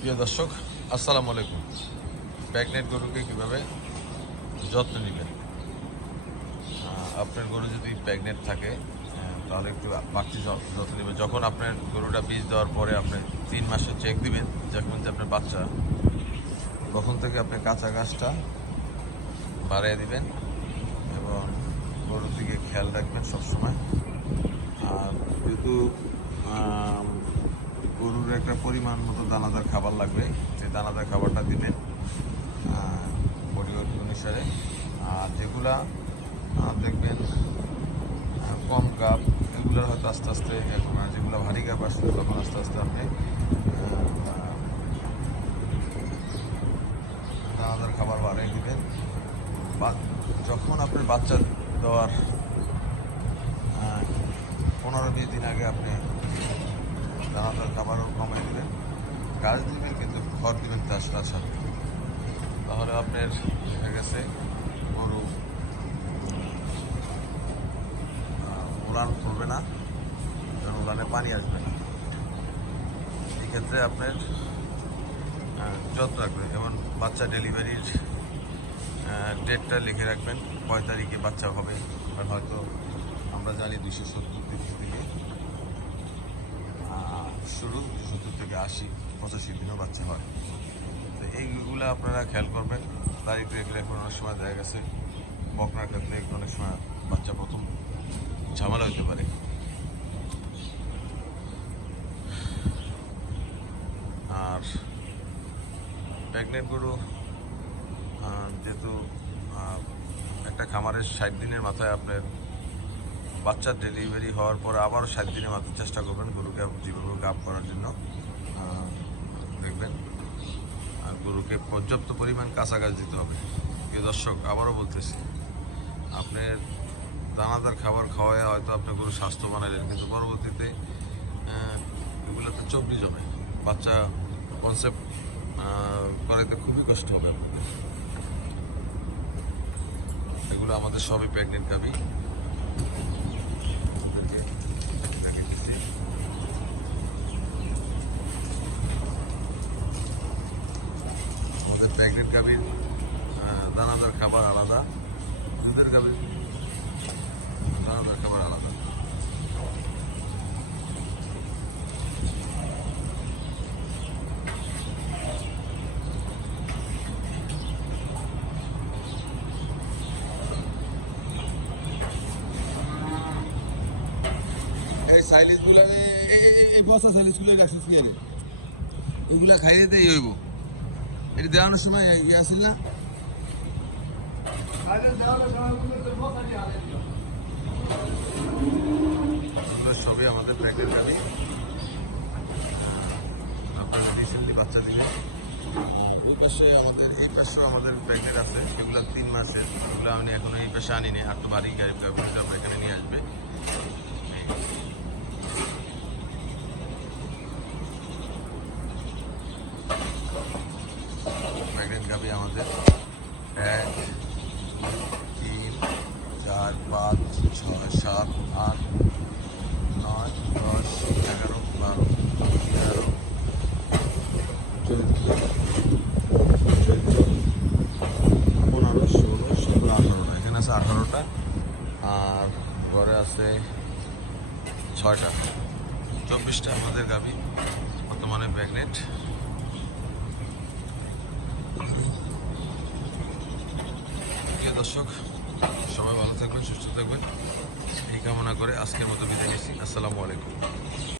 প্রিয় দর্শক, আসসালামু আলাইকুম। প্রেগনেন্ট গরুকে কীভাবে যত্ন নেবেন? আপনার গরু যদি প্রেগনেন্ট থাকে তাহলে একটু বাড়তি যত্ন নেবেন। যখন আপনার গরুটা বীজ দেওয়ার পরে আপনি 3 মাসে চেক দিবেন, যখন যে আপনার বাচ্চা, তখন থেকে আপনি কাঁচা ঘাসটা বাড়িয়ে দিবেন এবং গরুর দিকে খেয়াল রাখবেন সবসময়। আর যেহেতু গরুর একটা পরিমাণ মতো দানাদার খাবার লাগবে, সেই দানাদার খাবারটা দিবেন বডি ওয়েট অনুসারে। আর যেগুলা দেখবেন কম কাপ, এগুলোর হয়তো আস্তে আস্তে এখন, আর যেগুলো ভারী কাপ আসবে তখন আস্তে আস্তে আপনি দানাদার খাবার বাড়িয়ে দিবেন। যখন আপনার বাচ্চা দেওয়ার 15-20 দিন আগে আপনি দানাদার খাবারও কমিয়ে দেবেন, গাছ দিবেন, কিন্তু খড় দিবেন তার সাথে। তাহলে আপনার দেখা গেছে গরু উলান পড়বে না, কারণ উলানে পানি আসবে না। এক্ষেত্রে আপনার যত্ন রাখবেন, যেমন বাচ্চা ডেলিভারির ডেটটা লিখে রাখবেন, কয় তারিখে বাচ্চা হবে। আর হয়তো আমরা জানি 270 দিন থেকে শুরু, 270 থেকে 80-85 দিনও বাচ্চা হয়। তো এইগুলো আপনারা খেয়াল করবেন, তারিখ রেখে রাখবেন। অনেক সময় দেখা গেছে বকনার ক্ষেত্রে অনেক সময় বাচ্চা প্রথম ঝামেলা হতে পারে। আর প্রেগনেন্ট গরু যেহেতু একটা খামারের 60 দিনের মাথায় আপনার বাচ্চার ডেলিভারি হওয়ার পর আবারও 60 দিনের মাথায় চেষ্টা করবেন গরুকে যেভাবে গাপ করার জন্য দেখবেন। আর গরুকে পর্যাপ্ত পরিমাণ কাঁচা ঘাস দিতে হবে। প্রিয় দর্শক, আবারও বলতেছি, আপনার দানাদার খাবার খাওয়ায় হয়তো আপনার গরু স্বাস্থ্য বানাইলেন, কিন্তু পরবর্তীতে এগুলোতে চর্বি জমে, বাচ্চা কনসেপ্ট করাইতে খুবই কষ্ট হবে আপনাদের। এগুলো আমাদের সবই প্রেগনেন্ট গাভী। আমাদের প্রেগনেন্ট গাভীর দানাদার খাবার আলাদা, দুধের গাভীর দানাদার খাবার আলাদা। এই সাইলিশগুলো, এই বসা সাইলিশগুলো রাখছিস কি আগে? এগুলা খাইলে তো হইব। এটা দেওয়ানোর সময় ইয়ে আসিল না, সবই আমাদের প্রেগনেন্ট গাভী। আপনারা রিসেন্টলি বাচ্চা দিলে। ওই পাশে আমাদের, এই পাশেও আমাদের প্রেগনেন্ট আছে, সেগুলো 3 মাসের। ওগুলো আমি এখনো এই পাশে আনিনি, আর তো বাড়ি গাড়ি আমরা এখানে নিয়ে আসবে। প্রেগনেন্ট গাভী আমাদের 1, 2, 3, 4, 5, 6, 7, 8, 9, 10, 11, 12, 13, 14, 15, 16, 17, 18টা। এখানে আছে 18টা, আর ঘরে আছে 6টা। 24টা আমাদের গাভী বর্তমানে প্রেগনেন্ট। দর্শক, সবাই ভালো থাকবেন, সুস্থ থাকবেন, এই কামনা করে আজকের মতো বিদায় নিচ্ছি। আসসালামু আলাইকুম।